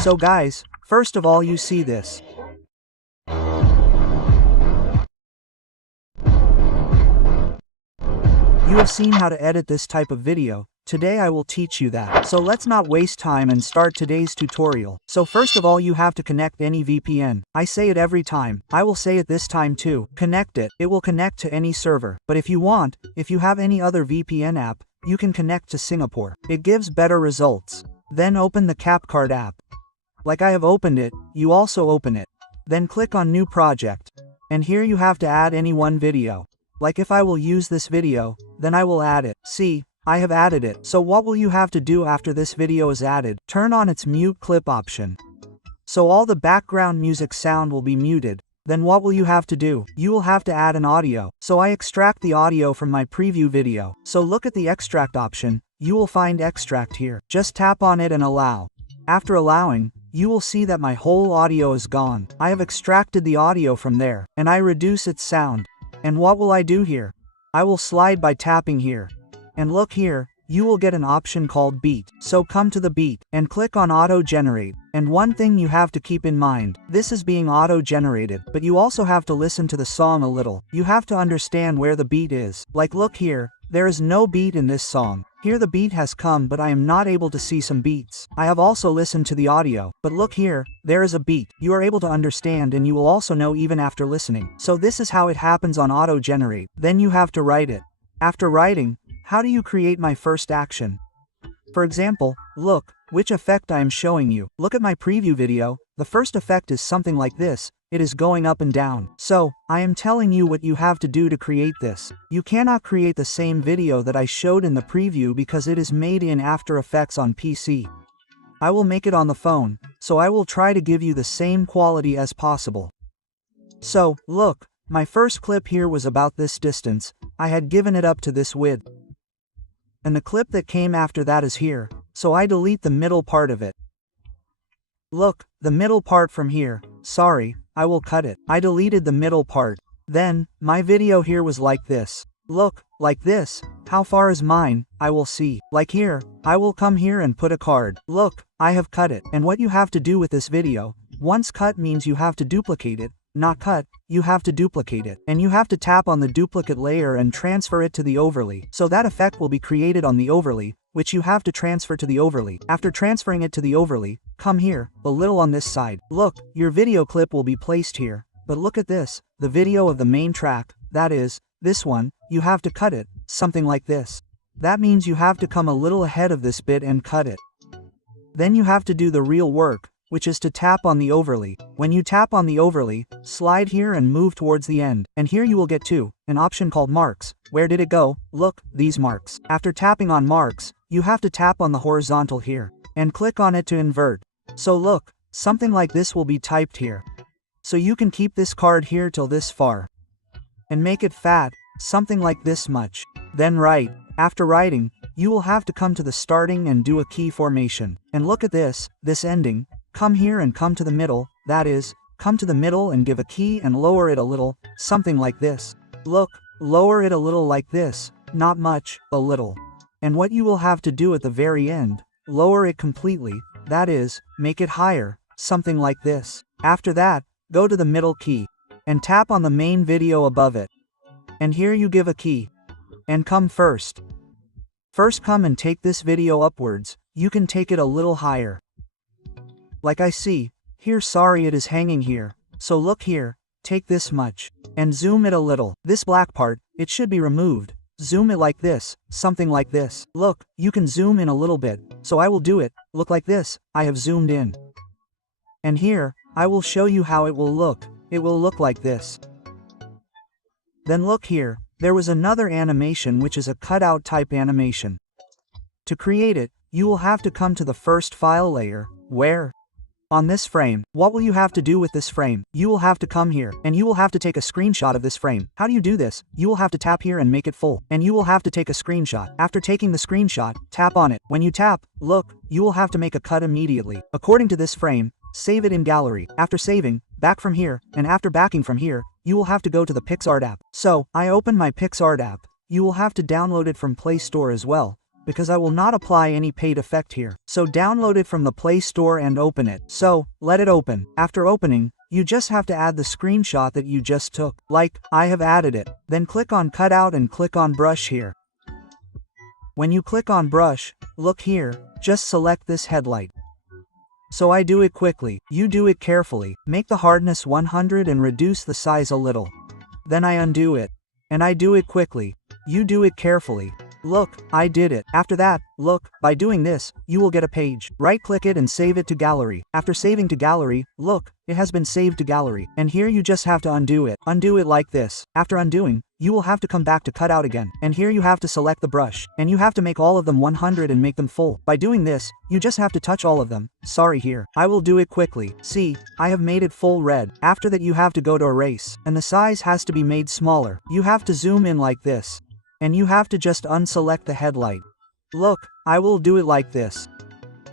So guys, first of all you see this. You have seen how to edit this type of video. Today I will teach you that. So let's not waste time and start today's tutorial. So first of all you have to connect any VPN. I say it every time. I will say it this time too. Connect it. It will connect to any server. But if you have any other VPN app, you can connect to Singapore. It gives better results. Then open the Capcut app. Like I have opened it, you also open it. Then click on New Project. And here you have to add any one video. Like if I will use this video, then I will add it. See, I have added it. So what will you have to do after this video is added? Turn on its mute clip option. So all the background music sound will be muted. Then what will you have to do? You will have to add an audio. So I extract the audio from my preview video. So look at the extract option. You will find extract here. Just tap on it and allow. After allowing, you will see that my whole audio is gone. I have extracted the audio from there, and I reduce its sound. And what will I do here? I will slide by tapping here. And look here, you will get an option called beat. So come to the beat, and click on auto generate. And one thing you have to keep in mind, this is being auto generated, but you also have to listen to the song a little. You have to understand where the beat is. Like look here, there is no beat in this song. Here the beat has come but I am not able to see some beats. I have also listened to the audio, but look here, there is a beat. You are able to understand and you will also know even after listening. So this is how it happens on auto generate. Then you have to write it. After writing, how do you create my first action? For example, look, which effect I am showing you. Look at my preview video, the first effect is something like this. It is going up and down. So, I am telling you what you have to do to create this. You cannot create the same video that I showed in the preview because it is made in After Effects on PC. I will make it on the phone, so I will try to give you the same quality as possible. So, look, my first clip here was about this distance. I had given it up to this width. And the clip that came after that is here, so I delete the middle part of it. Look, the middle part from here, sorry, I will cut it. I deleted the middle part. Then, my video here was like this. Look, like this. How far is mine? I will see. Like here, I will come here and put a card. Look, I have cut it. And what you have to do with this video, once cut means you have to duplicate it. Not cut, you have to duplicate it. And you have to tap on the duplicate layer and transfer it to the overlay. So that effect will be created on the overlay, which you have to transfer to the overlay. After transferring it to the overlay, come here, a little on this side. Look, your video clip will be placed here. But look at this, the video of the main track, that is, this one, you have to cut it, something like this. That means you have to come a little ahead of this bit and cut it. Then you have to do the real work, which is to tap on the overlay. When you tap on the overlay, slide here and move towards the end. And here you will get an option called marks. Where did it go? Look, these marks. After tapping on marks, you have to tap on the horizontal here, and click on it to invert. So look, something like this will be typed here. So you can keep this card here till this far. And make it fat, something like this much. Then write. After writing, you will have to come to the starting and do a key formation. And look at this ending. Come here and come to the middle, that is, come to the middle and give a key and lower it a little, something like this. Look, lower it a little like this, not much, a little. And what you will have to do at the very end, lower it completely, that is, make it higher, something like this. After that, go to the middle key, and tap on the main video above it. And here you give a key. And come first. First come and take this video upwards, you can take it a little higher. Like I see, here sorry it is hanging here, so look here, take this much, and zoom it a little. This black part, it should be removed. Zoom it like this, something like this. Look, you can zoom in a little bit, so I will do it, look like this, I have zoomed in. And here, I will show you how it will look like this. Then look here, there was another animation which is a cutout type animation. To create it, you will have to come to the first file layer, where? On this frame. What will you have to do with this frame? You will have to come here, and you will have to take a screenshot of this frame. How do you do this? You will have to tap here and make it full, and you will have to take a screenshot. After taking the screenshot, tap on it. When you tap, look, you will have to make a cut immediately. According to this frame, save it in gallery. After saving, back from here, and after backing from here, you will have to go to the PixArt app. So, I open my PixArt app. You will have to download it from Play Store as well, because I will not apply any paid effect here. So download it from the Play Store and open it. So, let it open. After opening, you just have to add the screenshot that you just took. Like, I have added it. Then click on Cutout and click on Brush here. When you click on Brush, look here, just select this headlight. So I do it quickly, you do it carefully. Make the hardness 100 and reduce the size a little. Then I undo it. And I do it quickly. You do it carefully. Look, I did it. After that, look, by doing this, you will get a page. Right-click it and save it to gallery. After saving to gallery, look, it has been saved to gallery. And here you just have to undo it. Undo it like this. After undoing, you will have to come back to cutout again. And here you have to select the brush. And you have to make all of them 100 and make them full. By doing this, you just have to touch all of them. Sorry here. I will do it quickly. See, I have made it full red. After that you have to go to erase. And the size has to be made smaller. You have to zoom in like this. And you have to just unselect the headlight. Look, I will do it like this.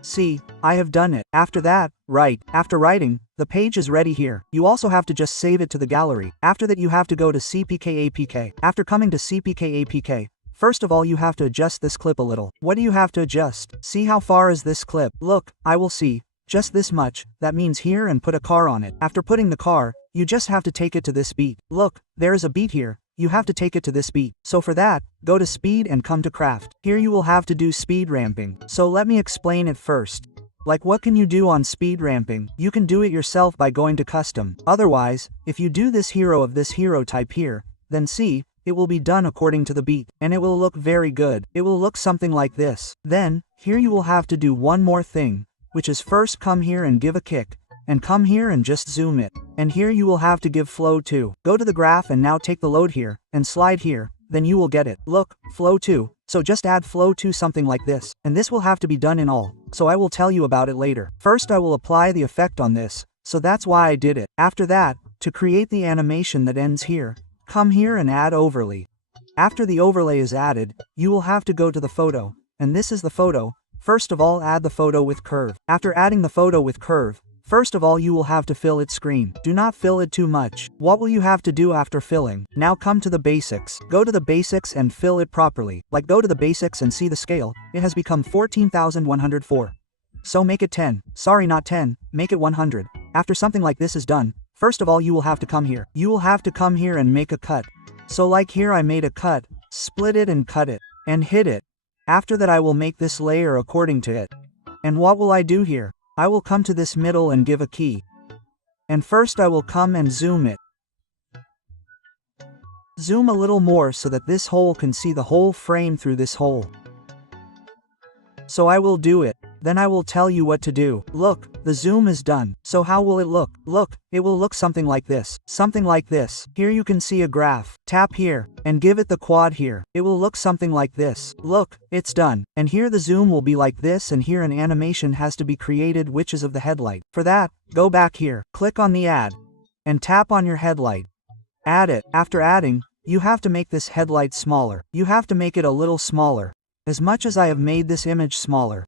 See, I have done it. After that, write. After writing, the page is ready here. You also have to just save it to the gallery. After that you have to go to CPK APK. After coming to CPK APK, first of all you have to adjust this clip a little. What do you have to adjust? See how far is this clip? Look, I will see. Just this much, that means here, and put a car on it. After putting the car, you just have to take it to this beat. Look, there is a beat here. You have to take it to this beat. So for that, go to speed and come to craft. Here you will have to do speed ramping. So let me explain it first. Like what can you do on speed ramping? You can do it yourself by going to custom. Otherwise, if you do this hero of this hero type here, then see, it will be done according to the beat. And it will look very good. It will look something like this. Then, here you will have to do one more thing, which is first come here and give a kick. And come here and just zoom it. And here you will have to give flow 2. Go to the graph and now take the load here, and slide here, then you will get it. Look, flow 2. So just add flow 2 something like this. And this will have to be done in all. So I will tell you about it later. First I will apply the effect on this. So that's why I did it. After that, to create the animation that ends here, come here and add overlay. After the overlay is added, you will have to go to the photo. And this is the photo. First of all add the photo with curve. After adding the photo with curve, first of all you will have to fill its screen. Do not fill it too much. What will you have to do after filling? Now come to the basics. Go to the basics and fill it properly. Like go to the basics and see the scale. It has become 14,104. So make it 10. Sorry, not 10. Make it 100. After something like this is done, first of all you will have to come here. You will have to come here and make a cut. So like here I made a cut, split it and cut it, and hit it. After that I will make this layer according to it. And what will I do here? I will come to this middle and give a key. And first I will come and zoom it. Zoom a little more so that this hole can see the whole frame through this hole. So I will do it. Then I will tell you what to do. Look, the zoom is done. So how will it look? Look, it will look something like this. Something like this. Here you can see a graph. Tap here, and give it the quad here. It will look something like this. Look, it's done. And here the zoom will be like this, and here an animation has to be created which is of the headlight. For that, go back here, click on the add, and tap on your headlight. Add it. After adding, you have to make this headlight smaller. You have to make it a little smaller. As much as I have made this image smaller.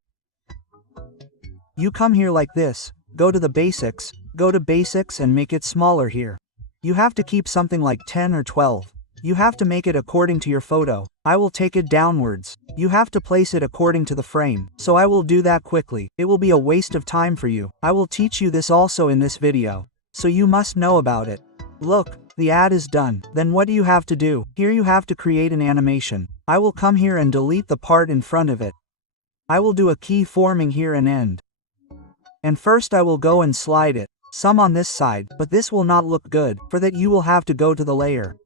You come here like this, go to the basics, go to basics and make it smaller here. You have to keep something like 10 or 12. You have to make it according to your photo. I will take it downwards. You have to place it according to the frame. So I will do that quickly. It will be a waste of time for you. I will teach you this also in this video. So you must know about it. Look, the ad is done. Then what do you have to do? Here you have to create an animation. I will come here and delete the part in front of it. I will do a key forming here and end. And first I will go and slide it, some on this side, but this will not look good. For that you will have to go to the layer.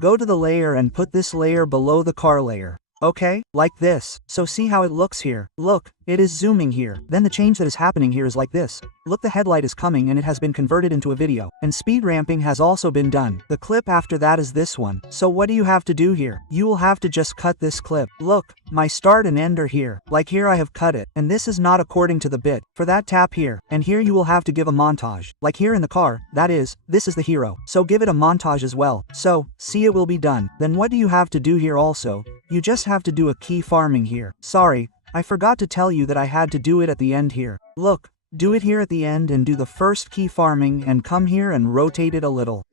Go to the layer and put this layer below the car layer. Okay, like this. So see how it looks here. Look, it is zooming here. Then the change that is happening here is like this. Look, the headlight is coming and it has been converted into a video. And speed ramping has also been done. The clip after that is this one. So what do you have to do here? You will have to just cut this clip. Look, my start and end are here. Like here I have cut it. And this is not according to the bit. For that tap here. And here you will have to give a montage. Like here in the car, that is, this is the hero. So give it a montage as well. So, see, it will be done. Then what do you have to do here also? You just have to do a key farming here. Sorry, I forgot to tell you that I had to do it at the end here. Look, do it here at the end and do the first key farming and come here and rotate it a little.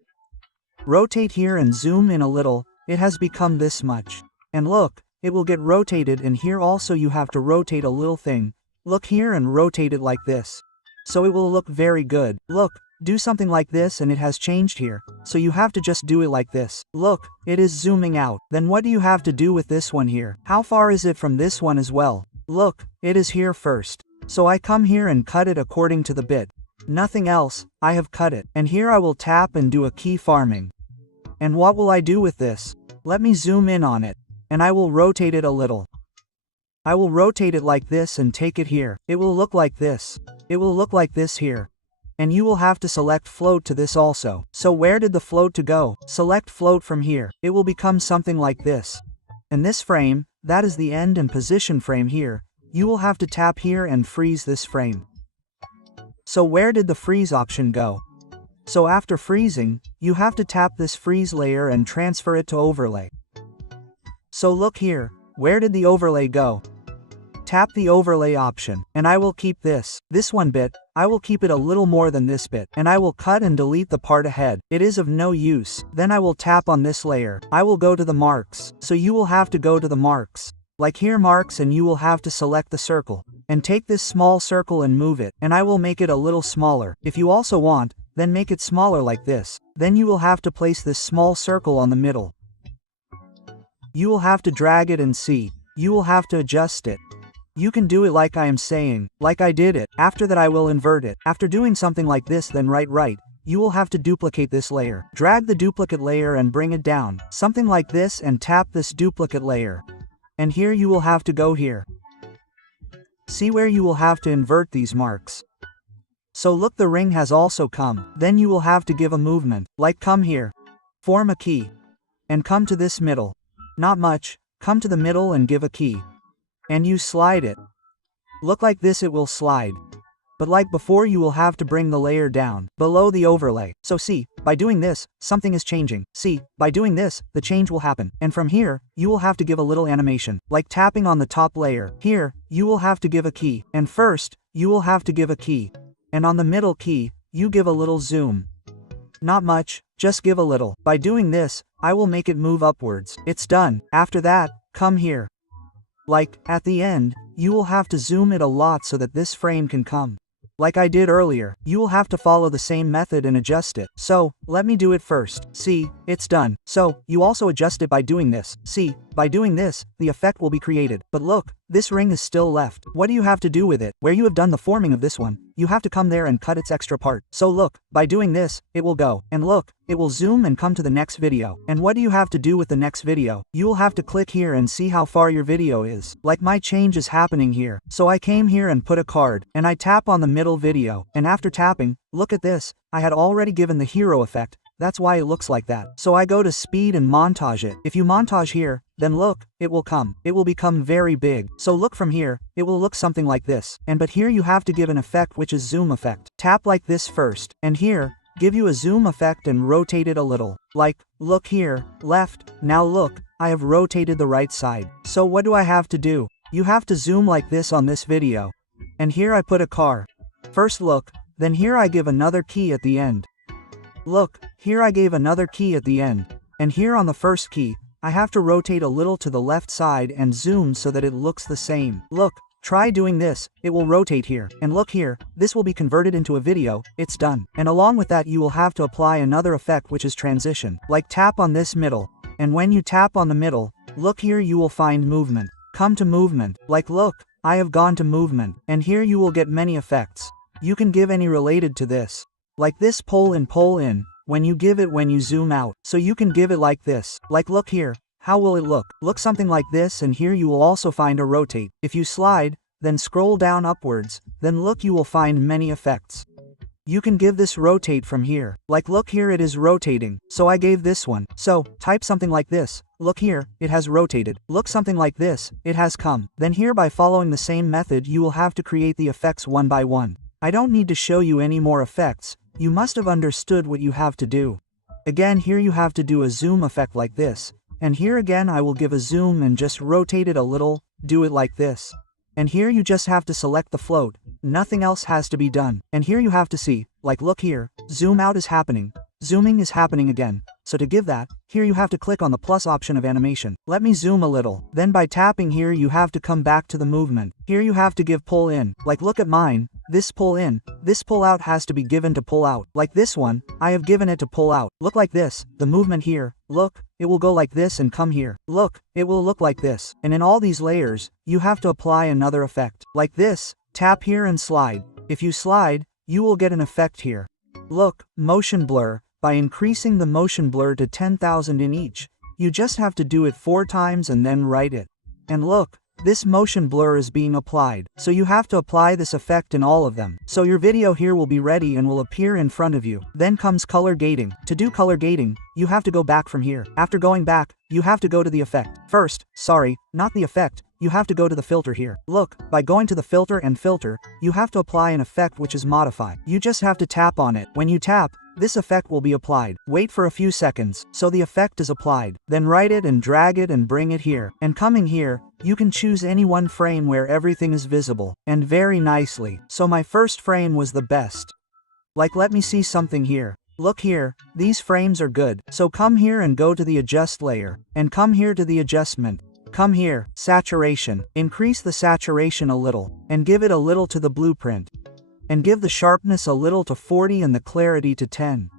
Rotate here and zoom in a little, it has become this much. And look, it will get rotated, and here also you have to rotate a little thing. Look here and rotate it like this. So it will look very good. Look, do something like this and it has changed here. So you have to just do it like this. Look, it is zooming out. Then what do you have to do with this one here? How far is it from this one as well? Look, it is here first. So I come here and cut it according to the bit. Nothing else, I have cut it. And here I will tap and do a key farming. And what will I do with this? Let me zoom in on it. And I will rotate it a little. I will rotate it like this and take it here. It will look like this. It will look like this here. And you will have to select float to this also. So where did the float to go? Select float from here. It will become something like this. And this frame, that is the end and position frame here. You will have to tap here and freeze this frame. So where did the freeze option go? So after freezing, you have to tap this freeze layer and transfer it to overlay. So look here, where did the overlay go? Tap the overlay option, and I will keep this one bit, I will keep it a little more than this bit, and I will cut and delete the part ahead. It is of no use. Then I will tap on this layer. I will go to the marks, so you will have to go to the marks. Like here marks, and you will have to select the circle. And take this small circle and move it, and I will make it a little smaller. If you also want, then make it smaller like this. Then you will have to place this small circle on the middle. You will have to drag it and see. You will have to adjust it. You can do it like I am saying, like I did it. After that I will invert it. After doing something like this, then right, you will have to duplicate this layer. Drag the duplicate layer and bring it down. Something like this, and tap this duplicate layer. And here you will have to go here. See where you will have to invert these marks. So look, the ring has also come. Then you will have to give a movement, like come here. Form a key. And come to this middle. Not much, come to the middle and give a key. And you slide it. Look like this, it will slide. But like before, you will have to bring the layer down, below the overlay. So see, by doing this, something is changing. See, by doing this, the change will happen. And from here, you will have to give a little animation, like tapping on the top layer. Here, you will have to give a key. And first, you will have to give a key. And on the middle key, you give a little zoom. Not much, just give a little. By doing this, I will make it move upwards. It's done. After that, come here. Like, at the end, you will have to zoom it a lot so that this frame can come. Like I did earlier, you will have to follow the same method and adjust it. So, let me do it first. See, it's done. So, you also adjust it by doing this. See, by doing this, the effect will be created. But look, this ring is still left. What do you have to do with it? Where you have done the forming of this one, you have to come there and cut its extra part. So look, by doing this, it will go. And look, it will zoom and come to the next video. And what do you have to do with the next video? You will have to click here and see how far your video is. Like my change is happening here. So I came here and put a card, and I tap on the middle video. And after tapping, look at this, I had already given the hero effect. That's why it looks like that. So I go to speed and montage it. If you montage here, then look, it will come. It will become very big. So look from here, it will look something like this. But here you have to give an effect which is zoom effect. Tap like this first. And here, give you a zoom effect and rotate it a little. Like, look here, left. Now look, I have rotated the right side. So what do I have to do? You have to zoom like this on this video. And here I put a car. First look, then here I give another key at the end. Look, here I gave another key at the end. And here on the first key, I have to rotate a little to the left side and zoom so that it looks the same. Look, try doing this, it will rotate here. And look here, this will be converted into a video, it's done. And along with that you will have to apply another effect which is transition. Like tap on this middle. And when you tap on the middle, look here you will find movement. Come to movement. Like look, I have gone to movement. And here you will get many effects. You can give any related to this. Like this pull in, when you give it when you zoom out. So you can give it like this. Like look here, how will it look? Look something like this, and here you will also find a rotate. If you slide, then scroll down upwards, then look you will find many effects. You can give this rotate from here. Like look here it is rotating, so I gave this one. So, type something like this. Look here, it has rotated. Look something like this, it has come. Then here by following the same method you will have to create the effects one by one. I don't need to show you any more effects. You must have understood what you have to do. Again here you have to do a zoom effect like this. And here again I will give a zoom and just rotate it a little, do it like this. And here you just have to select the float, nothing else has to be done. And here you have to see, like look here, zoom out is happening, zooming is happening again. So to give that, here you have to click on the plus option of animation. Let me zoom a little. Then by tapping here you have to come back to the movement. Here you have to give pull in. Like look at mine, this pull in, this pull out has to be given to pull out. Like this one, I have given it to pull out. Look like this, the movement here, look, it will go like this and come here. Look, it will look like this. And in all these layers, you have to apply another effect. Like this, tap here and slide. If you slide, you will get an effect here. Look, motion blur. By increasing the motion blur to 10,000 in each, you just have to do it 4 times and then write it. And look, this motion blur is being applied, so you have to apply this effect in all of them. So your video here will be ready and will appear in front of you. Then comes color gating. To do color gating, you have to go back from here. After going back, you have to go to the effect. First, sorry, not the effect, you have to go to the filter here. Look, by going to the filter and filter, you have to apply an effect which is modify. You just have to tap on it. When you tap, this effect will be applied. Wait for a few seconds, so the effect is applied. Then write it and drag it and bring it here. And coming here, you can choose any one frame where everything is visible, and very nicely. So my first frame was the best. Like let me see something here. Look here, these frames are good. So come here and go to the adjust layer, and come here to the adjustment. Come here, saturation. Increase the saturation a little, and give it a little to the blueprint. And give the sharpness a little to 40 and the clarity to 10.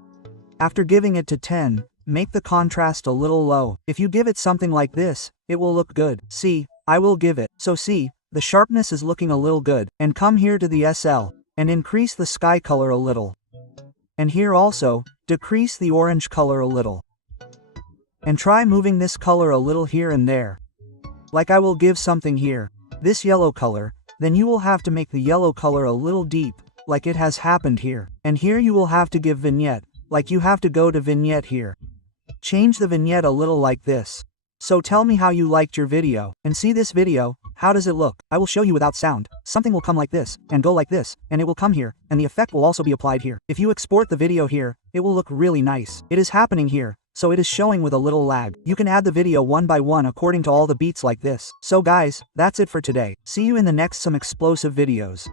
After giving it to 10, make the contrast a little low. If you give it something like this, it will look good. See, I will give it. So see, the sharpness is looking a little good. And come here to the SL, and increase the sky color a little. And here also, decrease the orange color a little. And try moving this color a little here and there. Like I will give something here, this yellow color, then you will have to make the yellow color a little deep, like it has happened here. And here you will have to give vignette, like you have to go to vignette here. Change the vignette a little like this. So tell me how you liked your video, and see this video, how does it look? I will show you without sound. Something will come like this, and go like this, and it will come here, and the effect will also be applied here. If you export the video here, it will look really nice. It is happening here, so it is showing with a little lag. You can add the video one by one according to all the beats like this. So guys, that's it for today. See you in the next some explosive videos.